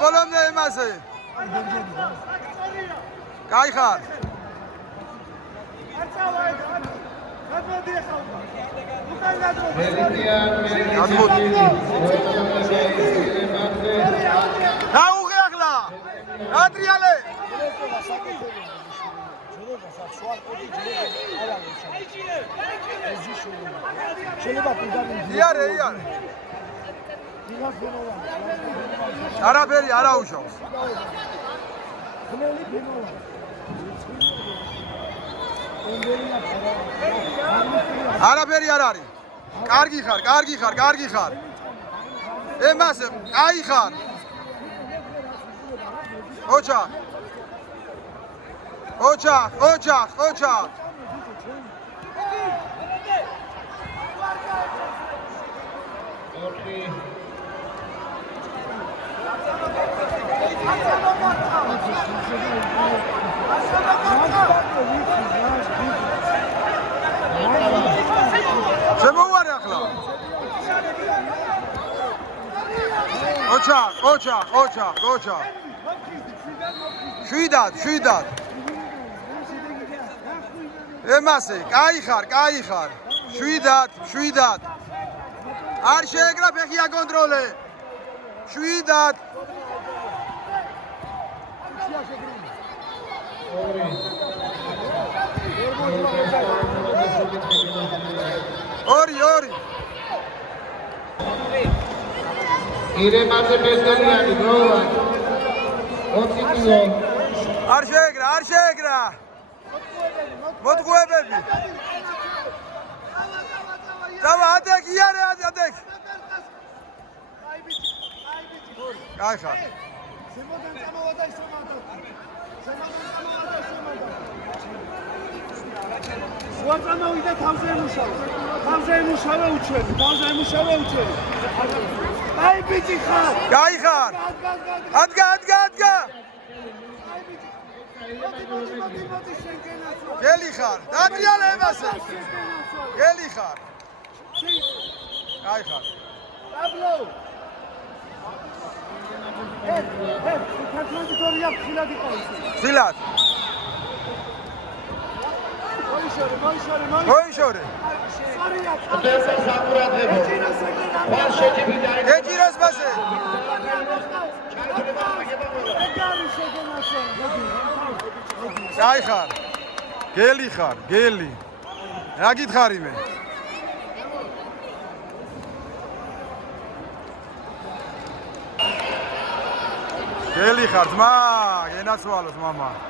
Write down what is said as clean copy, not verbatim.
Bolomde emase. Kayxar. Nauge ახლა. Adriale. იარე. არაფერი არ აუშავს. არაფერი არ არის. კარგი ხარ. ემას, აი ხარ. ოჩახ. შემოვარე ახლა. ოჩახ. შვიდად. ემასე, კაი ხარ. შვიდად. არ შეეგრა ფეხი აკონტროლე. შვიდად. ორი. ირემაზე ბესტელიანი გროვა 20 კილო. არ შეეგრა. მოტყუებები. დავა ადეკ. კაი ხარ. ვაწამოვიდა თავზე ემუშავე უჩვენი. აი ბიჭი ხარ. კაი ხარ. ადგა. გელი ხარ. დადრიალე ემასე. გელი ხარ. კაი ხარ. დაბლო. თათმეტი ხილად იყო ის. ხილად. მოიშორე. ეჭიროს მასე. კაი ხარ. გელი. რა გითხარ იმე? გელი ხარ, ძმა, გენაცვალოს მამა.